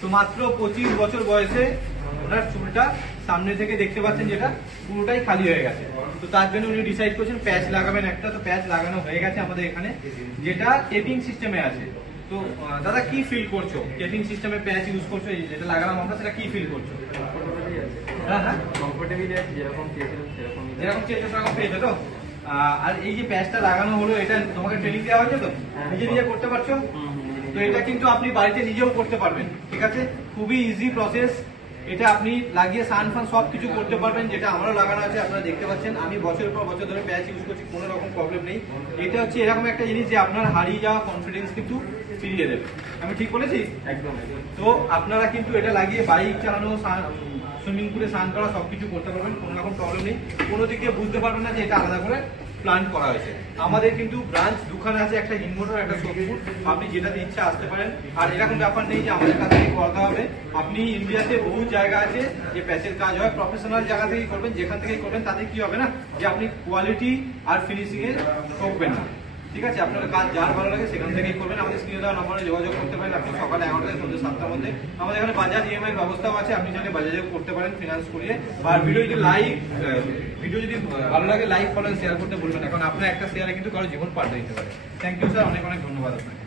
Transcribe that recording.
তো মাত্র 25 বছর বয়সে ওনার চুলটা সামনে থেকে দেখতে পাচ্ছেন যেটা পুরোটাই খালি হয়ে গেছে। তো তার জন্য উনি ডিসাইড করেছেন প্যাচ লাগাবেন একটা। তো প্যাচ লাগানো হয়ে গেছে আমাদের এখানে, যেটা টেপিং সিস্টেমে আছে। তো দাদা কি ফিল করছো টেপিং সিস্টেমে প্যাচ ইউজ করছো, যেটা লাগালাম আমরা, সেটা কি ফিল করছো? হ্যাঁ, কমফোর্টেবলি আছে, যেরকম চেয়েছিলাম সেরকম পেয়েছো তো। আর এই যে প্যাচটা লাগানো হলো, এটা তোমাকে ট্রেনিং দেওয়া হয়েছে তো, নিজে নিজে করতে পারছো? তো এটা কিন্তু আপনি বাড়িতে নিজেও করতে পারবেন, ঠিক আছে? খুবই ইজি প্রসেস। এটা আপনি লাগিয়ে সান ফান সবকিছু করতে পারবেন, যেটা আমারও লাগানো আছে, আপনারা দেখতে পাচ্ছেন। আমি বছরের পর বছর ধরে প্যাচ ইউজ করছি, কোনো রকম প্রবলেম নেই। এটা হচ্ছে এরকম একটা জিনিস যে আপনার হারিয়ে যাওয়া কনফিডেন্স কিন্তু ফিরিয়ে দেবে। আমি ঠিক বলেছি? একদম। তো আপনারা কিন্তু এটা লাগিয়ে বাইক চালানো, সুইমিং পুলে স্নান করা সবকিছু করতে পারবেন, কোনো রকম প্রবলেম নেই। কোনো দিক দিয়ে বুঝতে পারবেন না যে এটা আলাদা করে প্ল্যান করা হয়েছে। আমাদের কিন্তু ব্রাঞ্চ দুখানে আছে, একটা হিন্দমোটর, একটা সোদপুর। আপনি যেটাতে ইচ্ছা আসতে পারেন। আর এরকম ব্যাপার নেই যে আমাদের কাছ থেকে করাতে হবে। আপনি ইন্ডিয়াতে বহু জায়গা আছে যে প্যাচের কাজ হয়, প্রফেশনাল জায়গা থেকেই করবেন। যেখান থেকেই করবেন তাতে কি হবে না, যে আপনি কোয়ালিটি আর ফিনিশিং এ ঠকবেন না, ঠিক আছে? আপনার কাজ যার ভালো লাগে সেখান থেকেই করবেন। আমাদের স্ক্রিনে দেওয়া নম্বরে যোগাযোগ করতে পারেন। আপনি সকাল 11টা থেকে সন্ধ্যে 7টার মধ্যে। আমাদের এখানে বাজাজ ইএমআই ব্যবস্থাও আছে, আপনি চাইলে বাজাজেও করতে পারেন ফিনান্স করিয়ে। আর ভিডিও যদি ভালো লাগে লাইক ফলো শেয়ার করতে বলবেন। এখন আপনার একটা শেয়ারে কিন্তু কারো জীবন পাল্টে দিতে পারে। থ্যাংক ইউ স্যার, অনেক অনেক ধন্যবাদ আপনাকে।